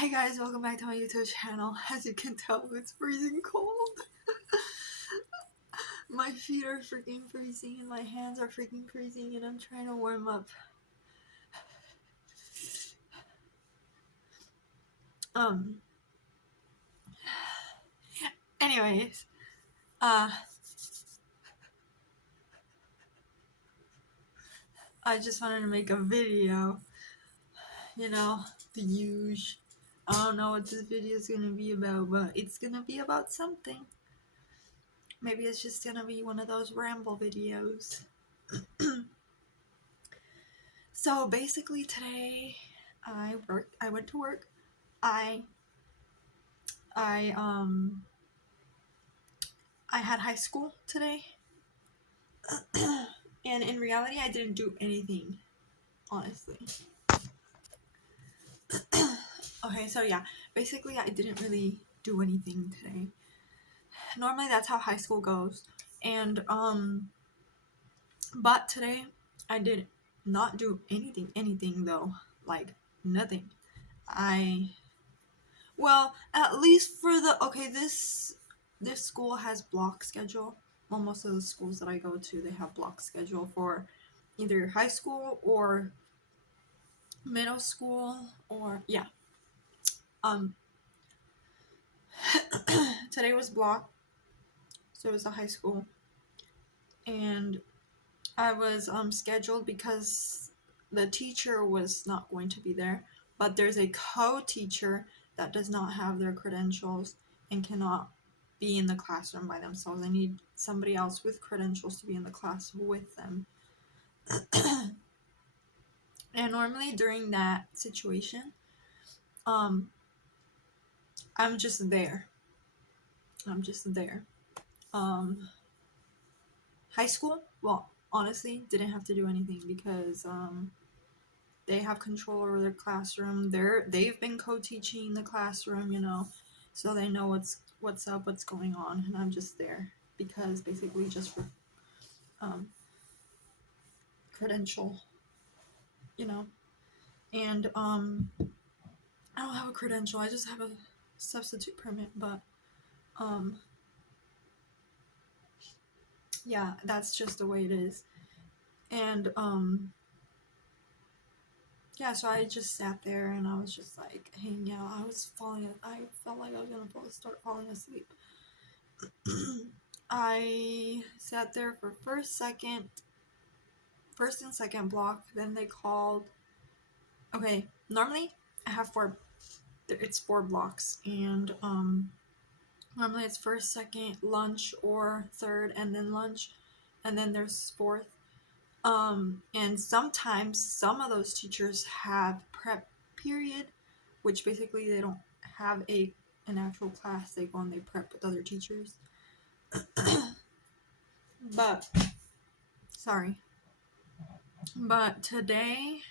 Hey guys, welcome back to my YouTube channel. As you can tell, it's freezing cold. My feet are freaking freezing and my hands are freaking freezing and I'm trying to warm up. Um, anyways, I just wanted to make a video, the huge. I don't know what this video is gonna be about, but it's gonna be about something. Maybe it's just gonna be one of those ramble videos. So basically today I went to work. I I um I had high school today. And in reality I didn't do anything, honestly. Okay, so yeah, basically I didn't really do anything today. Normally that's how high school goes. And but today I did not do anything though. Like nothing. I Well, at least for the this school has block schedule. Well, most of the schools that I go to, they have block schedule for either high school or middle school or yeah. Um Today was block, so it was a high school, and I was scheduled because the teacher was not going to be there, but there's a co-teacher that does not have their credentials and cannot be in the classroom by themselves. I need somebody else with credentials to be in the class with them. And normally during that situation, um, I'm just there. I'm just there. Um, High school, well, honestly, didn't have to do anything because they have control over their classroom. They've been co-teaching the classroom, so they know what's up, what's going on, and I'm just there because basically just for um, credential, you know. And I don't have a credential. I just have a substitute permit, but um, yeah, that's just the way it is. And yeah, so I just sat there and I was just like hanging out. I felt like I was gonna start falling asleep. I sat there for first and second block. Then they called. Okay, normally I have it's 4 blocks, and normally it's first, second, lunch, or third, and then lunch, and then there's fourth. And sometimes some of those teachers have prep period, which basically they don't have an actual class. They go and they prep with other teachers. But sorry. But today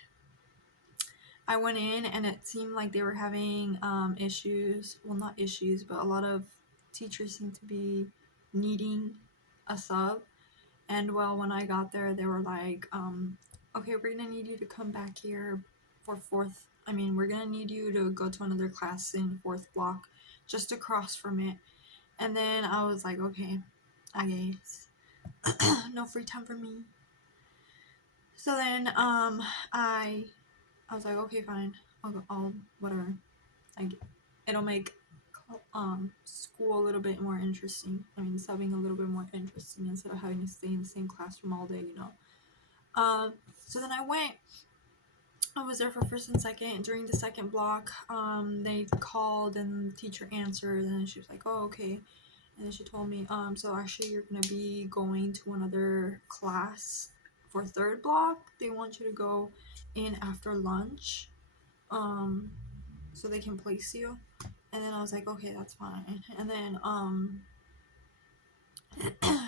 I went in and it seemed like they were having issues. Well, not issues, but a lot of teachers seem to be needing a sub. And well, when I got there, they were like, okay, we're gonna need you to come back here for fourth. I mean, we're gonna need you to go to another class in fourth block, just across from it. And then I was like, okay, I guess. No free time for me. So then I was like, okay, fine. I'll whatever. It'll make school a little bit more interesting. I mean, subbing a little bit more interesting instead of having to stay in the same classroom all day. So then I went. I was there for first and second. During the second block, they called and the teacher answered, and she was like, "Oh, okay." And then she told me, so actually you're gonna be going to another class for third block. They want you to go in after lunch, so they can place you. And then I was like, okay, that's fine. And then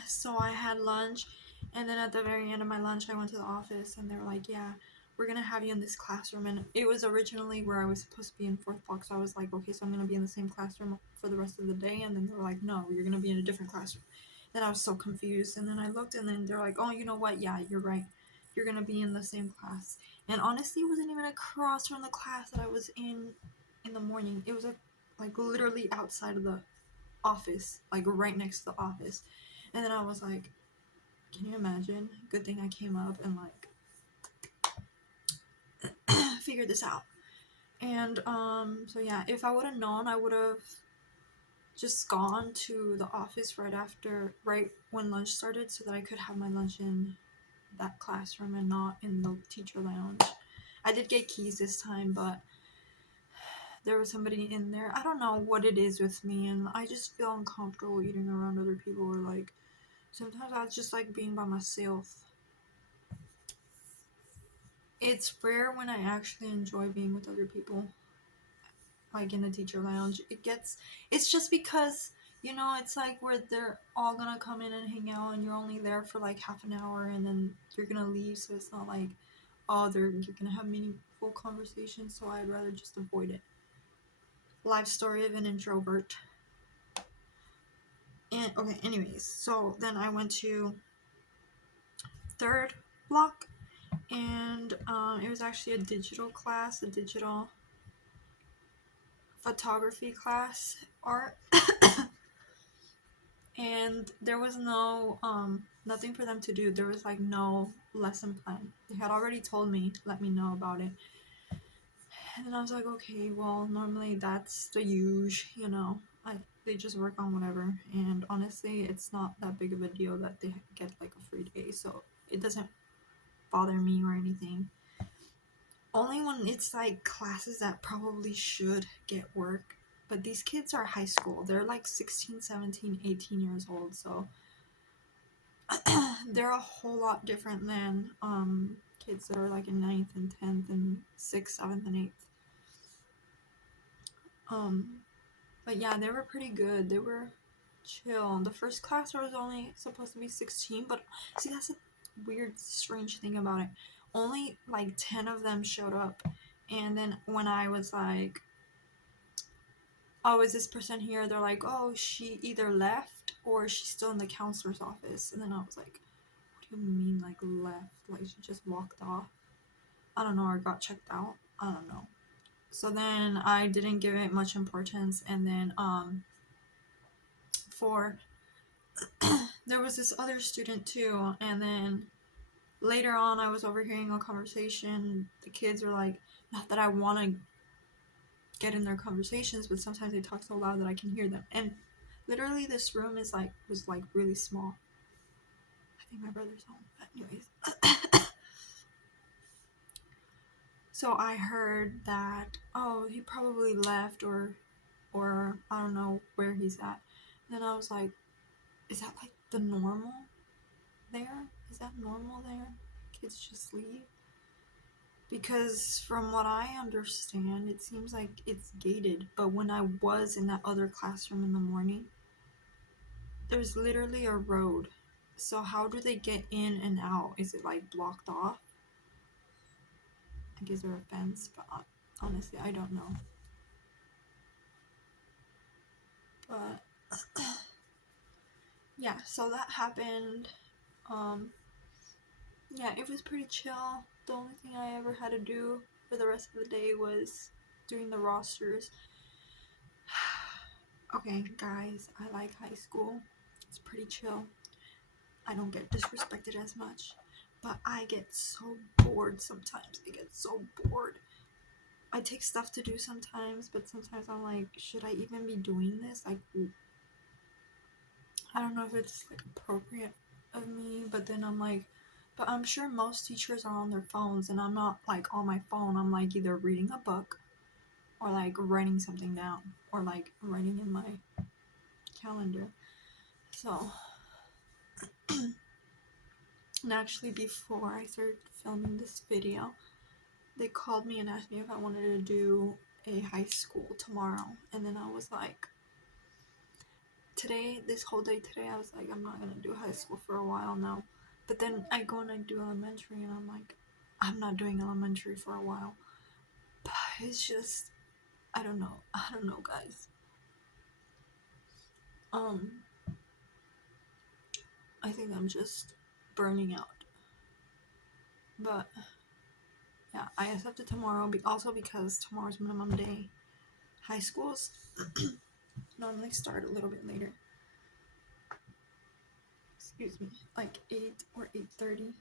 so I had lunch, and then at the very end of my lunch, I went to the office, and they were like, yeah, we're gonna have you in this classroom. And it was originally where I was supposed to be in fourth block, so I was like, okay, so I'm gonna be in the same classroom for the rest of the day. And then they were like, no, you're gonna be in a different classroom. Then I was so confused, and then I looked, and then they're like, oh, you know what, yeah, you're right, you're gonna be in the same class. And honestly, it wasn't even across from the class that I was in in the morning. It was like literally outside of the office, like right next to the office. And then I was like, can you imagine? Good thing I came up and like figured this out. And so yeah, if I would have known, I would have just gone to the office right when lunch started, so that I could have my lunch in that classroom and not in the teacher lounge. I did get keys this time, but there was somebody in there. I don't know what it is with me, and I just feel uncomfortable eating around other people, or like sometimes I just like being by myself. It's rare when I actually enjoy being with other people, like in the teacher lounge. It's just because, it's like where they're all gonna come in and hang out, and you're only there for like half an hour, and then you're gonna leave, so it's not like, you're gonna have meaningful conversations, so I'd rather just avoid it. Life story of an introvert. And okay, anyways, so then I went to third block, and it was actually a digital class, a digital photography class, art. And there was no nothing for them to do. There was like no lesson plan. They had already told me, let me know about it. And then I was like, okay, well, normally that's the usual. They just work on whatever, and honestly, it's not that big of a deal that they get like a free day, so it doesn't bother me or anything. Only when it's like classes that probably should get work, but these kids are high school. They're like 16, 17, 18 years old, so they're a whole lot different than kids that are like in 9th and 10th and 6th, 7th, and 8th. But yeah, they were pretty good. They were chill. The first class was only supposed to be 16, but see, that's a weird, strange thing about it. Only like 10 of them showed up. And then when I was like, oh, is this person here? They're like, oh, she either left or she's still in the counselor's office. And then I was like, what do you mean, like, left? Like, she just walked off? I don't know, or got checked out. I don't know. So then I didn't give it much importance. And then, for there was this other student too. And then later on, I was overhearing a conversation. The kids were like, not that I want to get in their conversations, but sometimes they talk so loud that I can hear them. And literally, this room was like really small. I think my brother's home. But anyways, so I heard that, oh, he probably left, or I don't know where he's at. And then I was like, is that like the normal there? Is that normal there? Kids just leave? Because from what I understand, it seems like it's gated. But when I was in that other classroom in the morning, there's literally a road. So how do they get in and out? Is it like blocked off? I guess there a fence, but honestly, I don't know. But yeah, so that happened. Yeah, it was pretty chill. The only thing I ever had to do for the rest of the day was doing the rosters. Okay, guys, I like high school. It's pretty chill. I don't get disrespected as much, but I get so bored sometimes. I get so bored. I take stuff to do sometimes, but sometimes I'm like, should I even be doing this? Like, I don't know if it's like appropriate of me, but then I'm like, but I'm sure most teachers are on their phones, and I'm not like on my phone. I'm like either reading a book or like writing something down or like writing in my calendar. So, and actually, before I started filming this video, they called me and asked me if I wanted to do a high school tomorrow. And then I was like, this whole day today, I was like, I'm not going to do high school for a while now. But then I go and I do elementary, and I'm like, I'm not doing elementary for a while. But it's just, I don't know, guys. I think I'm just burning out. But yeah, I accepted tomorrow, also because tomorrow's minimum day. High schools normally start a little bit later. Excuse me, like 8 or 8:30,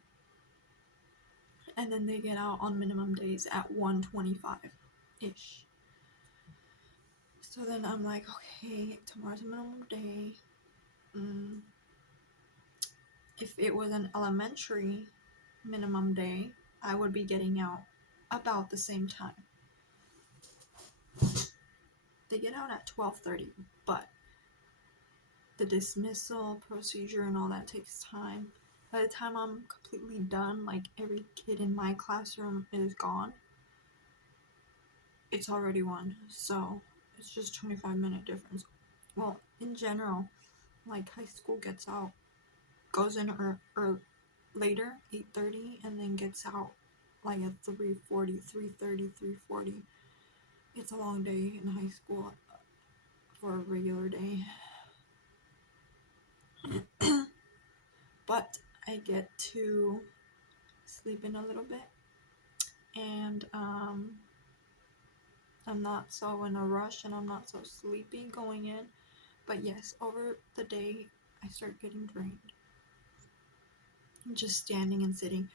and then they get out on minimum days at 1:25 ish. So then I'm like, okay, tomorrow's a minimum day. If it was an elementary minimum day, I would be getting out about the same time. They get out at 12:30, but the dismissal procedure and all that takes time. By the time I'm completely done, like every kid in my classroom is gone, it's already 1. So it's just 25-minute difference. Well, in general, like high school gets out, goes in or later, 8:30, and then gets out like at 3:40, 3:30, 3:40. It's a long day in high school for a regular day. But I get to sleep in a little bit, and I'm not so in a rush and I'm not so sleepy going in. But yes, over the day I start getting drained. Just standing and sitting.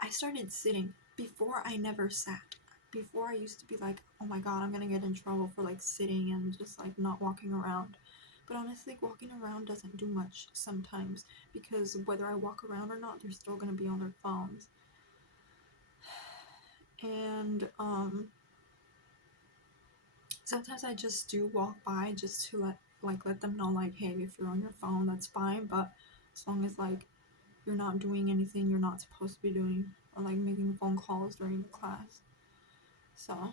I started sitting. Before, I never sat. Before, I used to be like, oh my god, I'm gonna get in trouble for like sitting and just like not walking around. But honestly, walking around doesn't do much sometimes, because whether I walk around or not, they're still gonna be on their phones. And sometimes I just do walk by just to let them know, like, hey, if you're on your phone, that's fine, but as long as like you're not doing anything you're not supposed to be doing, or like making phone calls during the class. So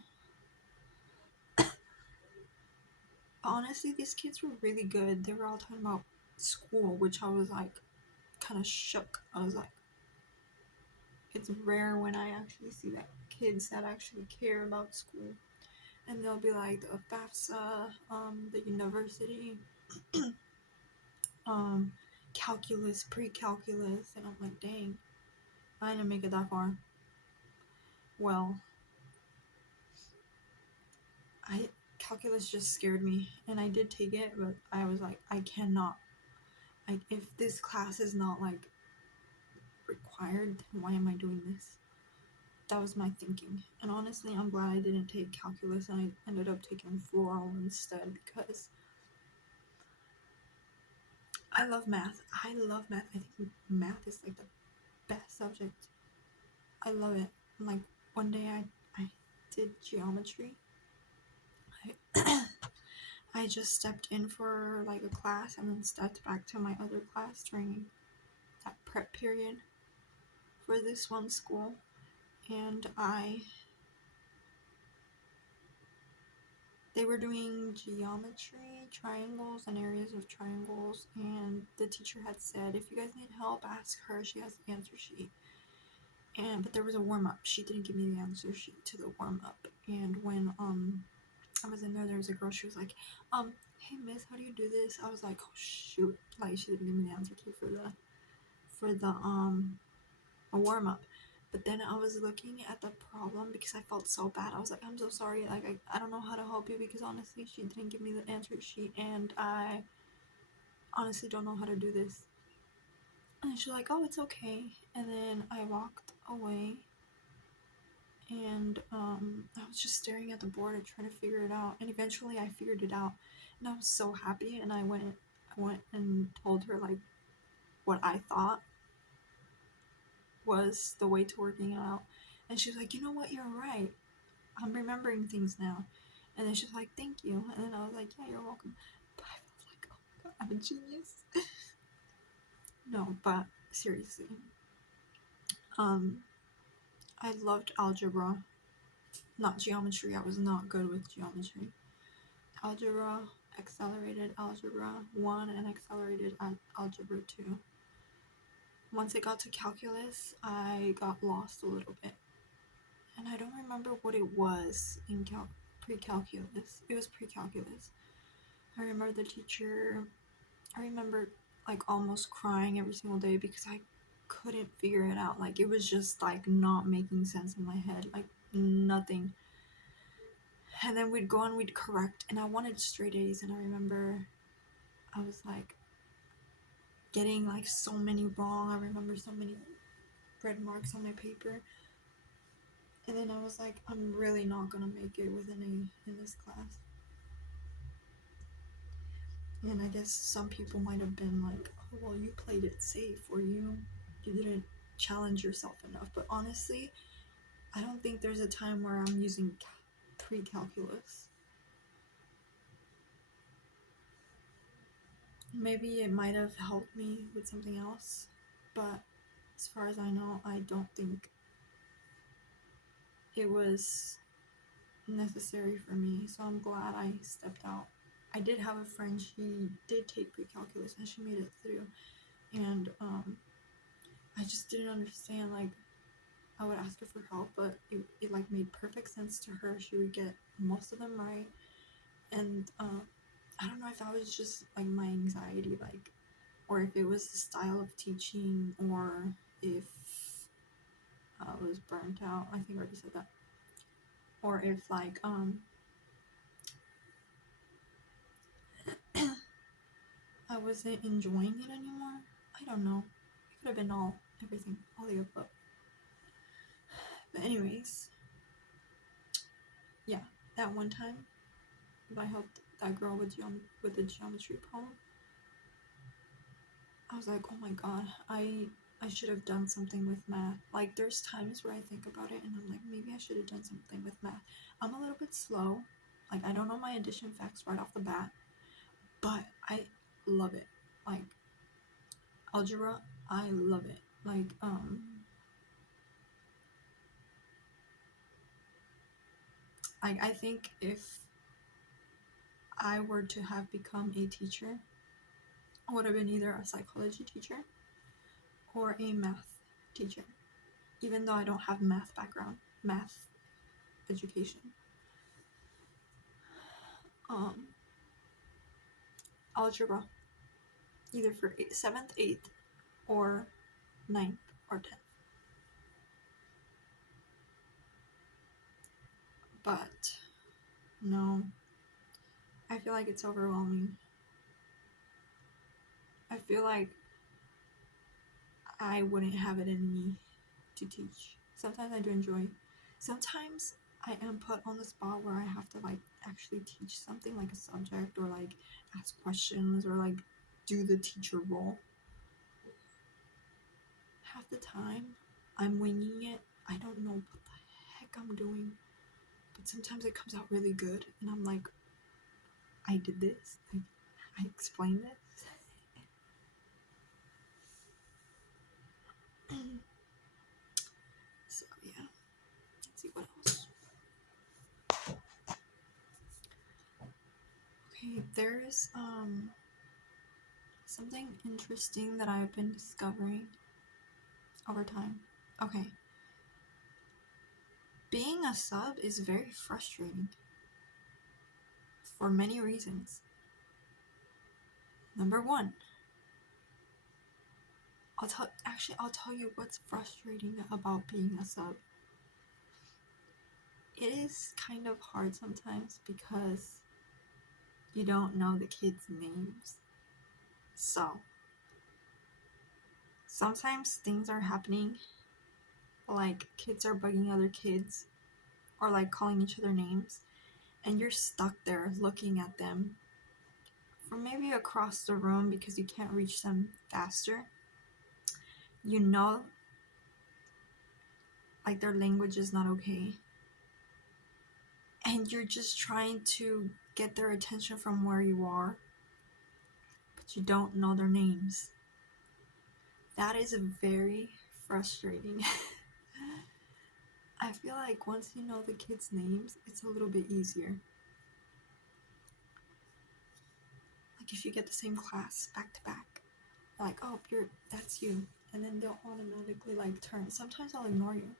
honestly, these kids were really good. They were all talking about school, which I was like kind of shook. I was like, it's rare when I actually see that kids that actually care about school. And they'll be like the FAFSA, the university, um, calculus, pre-calculus, and I'm like, dang, I didn't make it that far. Well, calculus just scared me, and I did take it, but I was like, I cannot. Like, if this class is not like required, then why am I doing this? That was my thinking. And honestly, I'm glad I didn't take calculus and I ended up taking floral instead, because I love math. I think math is like the best subject. I love it. Like, one day I did geometry. I just stepped in for like a class and then stepped back to my other class during that prep period for this one school, and they were doing geometry, triangles, and areas of triangles, and the teacher had said, if you guys need help, ask her, she has the answer sheet. But there was a warm-up. She didn't give me the answer sheet to the warm-up, and when I was in there was a girl, she was like, hey miss, how do you do this? I was like, oh shoot, like she didn't give me the answer key for the a warm-up. But then I was looking at the problem because I felt so bad. I was like, I'm so sorry, like I don't know how to help you, because honestly she didn't give me the answer sheet and I honestly don't know how to do this. And she's like, oh, it's okay. And then I walked away, and I was just staring at the board and trying to figure it out, and eventually I figured it out, and I was so happy, and I went and told her like what I thought was the way to working it out. And she was like, you know what, you're right, I'm remembering things now. And then she's like, thank you. And then I was like, yeah, you're welcome. But I was like, oh my god, I'm a genius. No, but seriously, I loved algebra, not geometry. I was not good with geometry. Algebra, accelerated algebra 1 and accelerated algebra 2. Once it got to calculus, I got lost a little bit, and I don't remember what it was in pre-calculus. It was pre-calculus. I remember the teacher, I remember like almost crying every single day because I couldn't figure it out. Like, it was just like not making sense in my head, like nothing. And then we'd go and we'd correct, and I wanted straight A's, and I remember I was like getting like so many wrong. I remember so many red marks on my paper. And then I was like, I'm really not gonna make it with an A in this class. And I guess some people might have been like, oh, well, you played it safe, or you didn't challenge yourself enough. But honestly, I don't think there's a time where I'm using pre-calculus. Maybe it might have helped me with something else, but as far as I know, I don't think it was necessary for me. So I'm glad I stepped out. I did have a friend, she did take pre-calculus and she made it through. And I just didn't understand, like, I would ask her for help, but it like made perfect sense to her. She would get most of them right. And I don't know if that was just like my anxiety, like, or if it was the style of teaching, or if I was burnt out. I think I already said that. Or if like I wasn't enjoying it anymore. I don't know. It could have been everything, all the above. But anyways, yeah, that one time that I helped that girl with the geometry problem, I was like, oh my god, I should have done something with math. Like, there's times where I think about it and I'm like, maybe I should have done something with math. I'm a little bit slow. Like, I don't know my addition facts right off the bat, but I love it. Like, algebra, I love it. Like, I think if I were to have become a teacher, I would have been either a psychology teacher or a math teacher, even though I don't have math education. Algebra, either for 7th, 8th, or 9th or 10th. But no, I feel like it's overwhelming. I feel like I wouldn't have it in me to teach. Sometimes I do enjoy. Sometimes I am put on the spot where I have to like actually teach something, like a subject, or like ask questions, or like do the teacher role. Half the time I'm winging it. I don't know what the heck I'm doing. But sometimes it comes out really good and I'm like, I did this. I explained this. So yeah. Let's see what else. Okay, there's something interesting that I've been discovering over time. Okay. Being a sub is very frustrating for many reasons. Number one, I'll tell you what's frustrating about being a sub. It is kind of hard sometimes because you don't know the kids' names. So sometimes things are happening, like kids are bugging other kids, or like calling each other names, and you're stuck there looking at them from maybe across the room because you can't reach them faster. You know, like, their language is not okay, and you're just trying to get their attention from where you are, but you don't know their names. That is very frustrating. I feel like once you know the kids' names, it's a little bit easier. Like, if you get the same class back to back, like, oh, that's you, and then they'll automatically like turn. Sometimes I'll ignore you,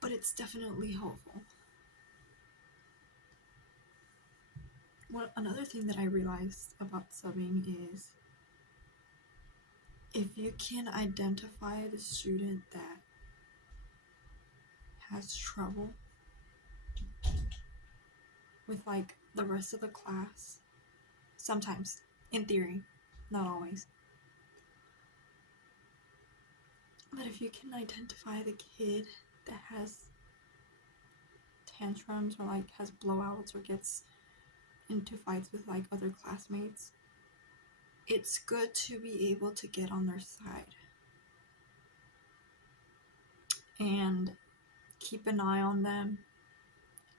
but it's definitely helpful. Another thing that I realized about subbing is, if you can identify the student that has trouble with like the rest of the class. Sometimes, in theory, not always. But if you can identify the kid that has tantrums or like has blowouts or gets into fights with like other classmates, it's good to be able to get on their side and keep an eye on them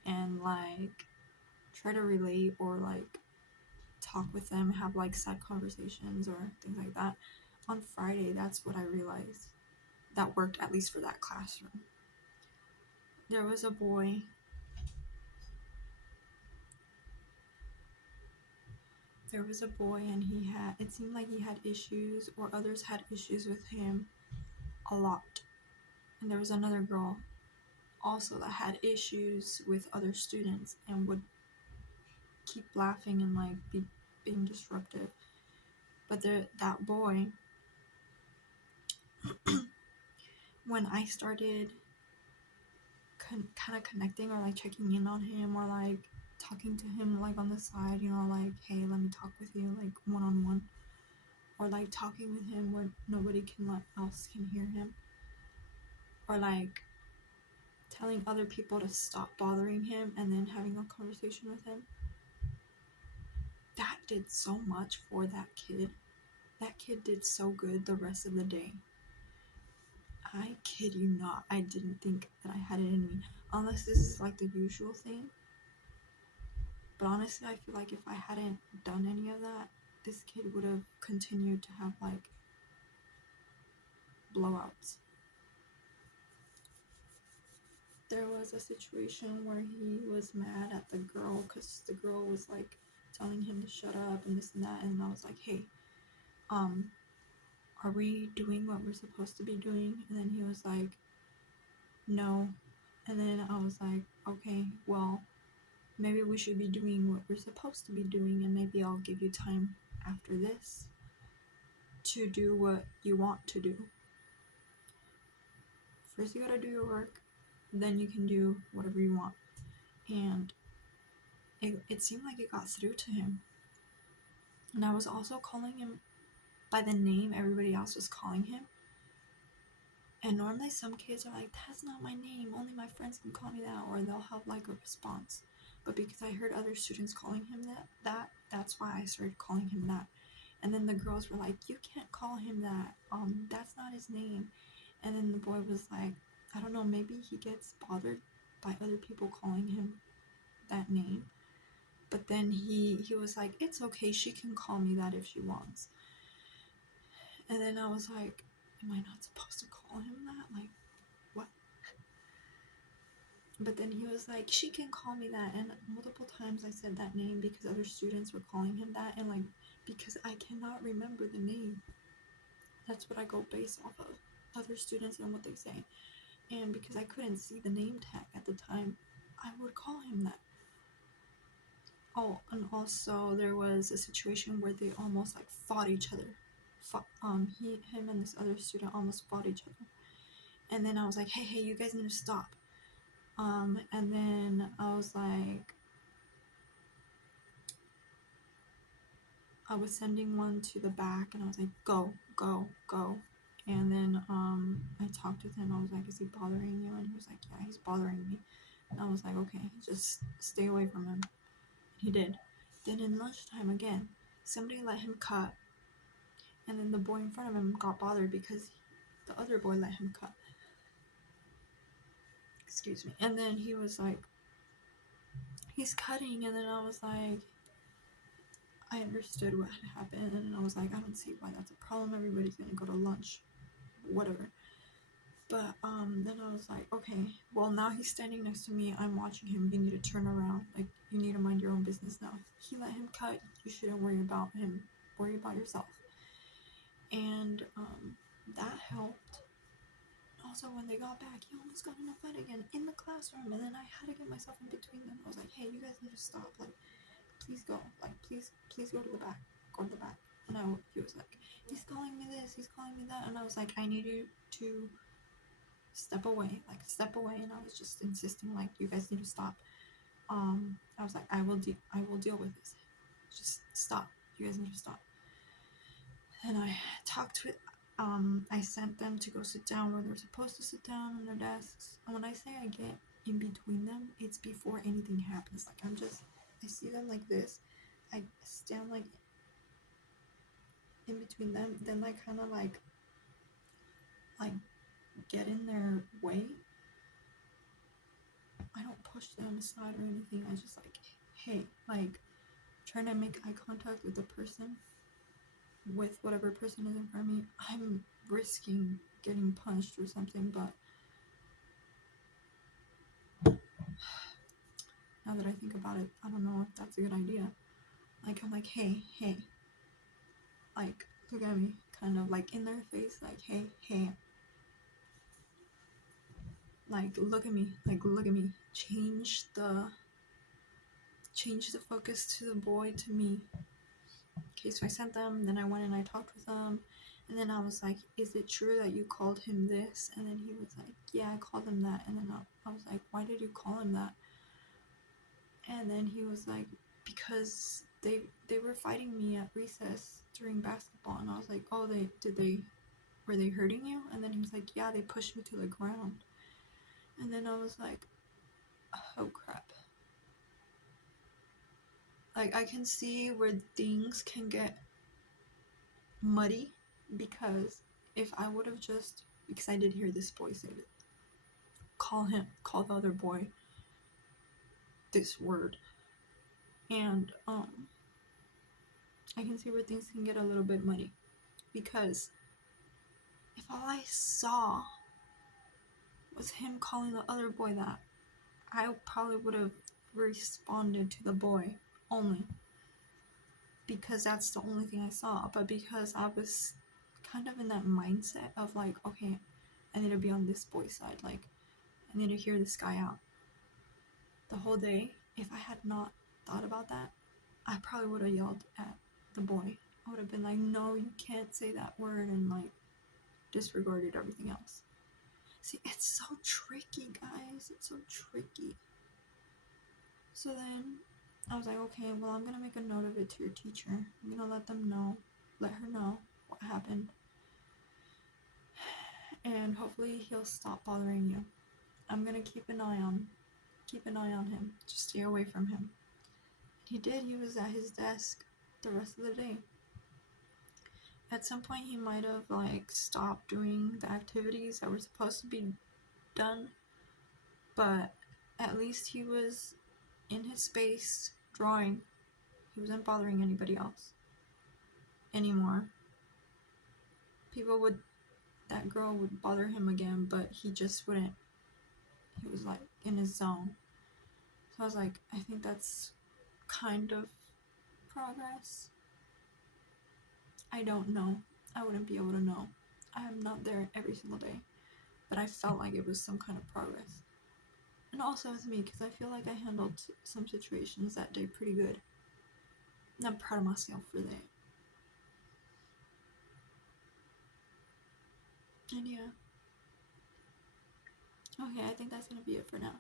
and like try to relate or like talk with them, have like side conversations or things like that. On Friday, that's what I realized that worked, at least for that classroom. There was a boy. And it seemed like he had issues, or others had issues with him a lot. And there was another girl also that had issues with other students and would keep laughing and like being disruptive. But that boy, when I started kind of connecting or like checking in on him or like talking to him like on the side, like, hey, let me talk with you like one-on-one, or like talking with him where nobody else can hear him, or like telling other people to stop bothering him and then having a conversation with him, that did so much for that kid. That kid did so good the rest of the day. I kid you not, I didn't think that I had it in me, unless this is like the usual thing. But honestly, I feel like if I hadn't done any of that, this kid would have continued to have like blowouts. There was a situation where he was mad at the girl because the girl was like telling him to shut up and this and that, and I was like, hey, are we doing what we're supposed to be doing? And then he was like, no. And then I was like, okay, well, maybe we should be doing what we're supposed to be doing, and maybe I'll give you time after this to do what you want to do. First you gotta do your work, then you can do whatever you want. And it seemed like it got through to him. And I was also calling him by the name everybody else was calling him. And normally some kids are like, that's not my name, only my friends can call me that, or they'll have like a response. But because I heard other students calling him that's why I started calling him that. And then the girls were like, you can't call him that, that's not his name. And then the boy was like, I don't know, maybe he gets bothered by other people calling him that name. But then he was like, it's okay, she can call me that if she wants. And then I was like, am I not supposed to call him that? Like, what? But then he was like, she can call me that. And multiple times I said that name because other students were calling him that. And like, because I cannot remember the name. That's what I go based off of, other students and what they say. And because I couldn't see the name tag at the time, I would call him that. Oh, and also there was a situation where they almost like fought each other. Him and this other student almost fought each other. And then I was like, hey, you guys need to stop. And then I was like, I was sending one to the back and I was like, go. And then I talked with him. I was like, is he bothering you? And he was like, yeah, he's bothering me. And I was like, okay, just stay away from him. And he did. Then in lunchtime again, somebody let him cut. And then the boy in front of him got bothered because the other boy let him cut. Excuse me. And then he was like, he's cutting. And then I was like, I understood what had happened. And I was like, I don't see why that's a problem. Everybody's going to go to lunch. Whatever. But then I was like, okay, well, now he's standing next to me. I'm watching him. You need to turn around. Like, you need to mind your own business now. He let him cut. You shouldn't worry about him. Worry about yourself. And that helped. Also, when they got back, he almost got in a fight again in the classroom. And then I had to get myself in between them. I was like, hey, you guys need to stop. Like, please go. Like, please go to the back. Go to the back. And he was like, he's calling me this. He's calling me that. And I was like, I need you to step away. And I was just insisting, like, you guys need to stop. I was like, I will deal with this. Just stop. You guys need to stop. And I talked with, I sent them to go sit down where they're supposed to sit down on their desks. And when I say I get in between them, it's before anything happens. Like I see them like this. I stand like in between them. Then I kind of like get in their way. I don't push them aside or anything. I just like, hey, like trying to make eye contact with the person, with whatever person is in front of me. I'm risking getting punched or something, but now that I think about it, I don't know if that's a good idea. Like, I'm like, hey, like, look at me, kind of like in their face, like, hey, like, look at me, change the focus to the boy, to me. Okay, so I sent them, then I went and I talked with them, and then I was like, is it true that you called him this? And then he was like, yeah, I called him that. And then I was like, why did you call him that? And then he was like, because they were fighting me at recess during basketball. And I was like, oh, were they hurting you? And then he was like, yeah, they pushed me to the ground. And then I was like, oh crap. Like, I can see where things can get muddy, because if I would have just, because I did hear this boy say it, call the other boy this word, and I can see where things can get a little bit muddy, because if all I saw was him calling the other boy that, I probably would have responded to the boy only, because that's the only thing I saw. But because I was kind of in that mindset of like, okay, I need to be on this boy's side, like I need to hear this guy out the whole day. If I had not thought about that, I probably would have yelled at the boy. I would have been like, no, you can't say that word, and like disregarded everything else. See, it's so tricky, guys. It's so tricky. So then I was like, okay, well, I'm gonna make a note of it to your teacher. I'm gonna let her know what happened, and hopefully he'll stop bothering you. I'm gonna keep an eye on him. Just stay away from him. He did. He was at his desk the rest of the day. At some point, he might have like stopped doing the activities that were supposed to be done, but at least he was in his space drawing. He wasn't bothering anybody else anymore. That girl would bother him again, but he just wouldn't. He was like in his zone. So I was like, I think that's kind of progress. I don't know. I wouldn't be able to know. I'm not there every single day, but I felt like it was some kind of progress. And also with me, because I feel like I handled some situations that day pretty good. And I'm proud of myself for that. And yeah. Okay, I think that's gonna be it for now.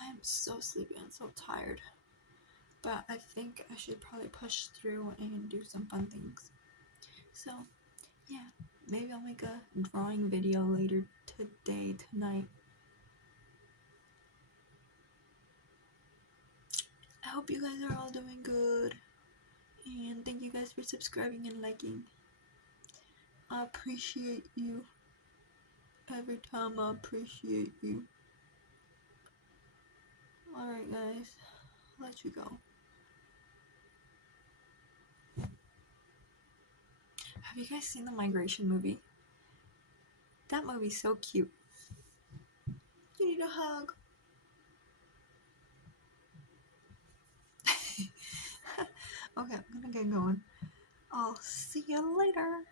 I am so sleepy and so tired. But I think I should probably push through and do some fun things. So, yeah, maybe I'll make a drawing video later tonight. I hope you guys are all doing good. And thank you guys for subscribing and liking. I appreciate you. Every time I appreciate you. Alright, guys. I'll let you go. Have you guys seen the Migration movie? That movie's so cute. You need a hug. Okay, I'm gonna get going. I'll see you later.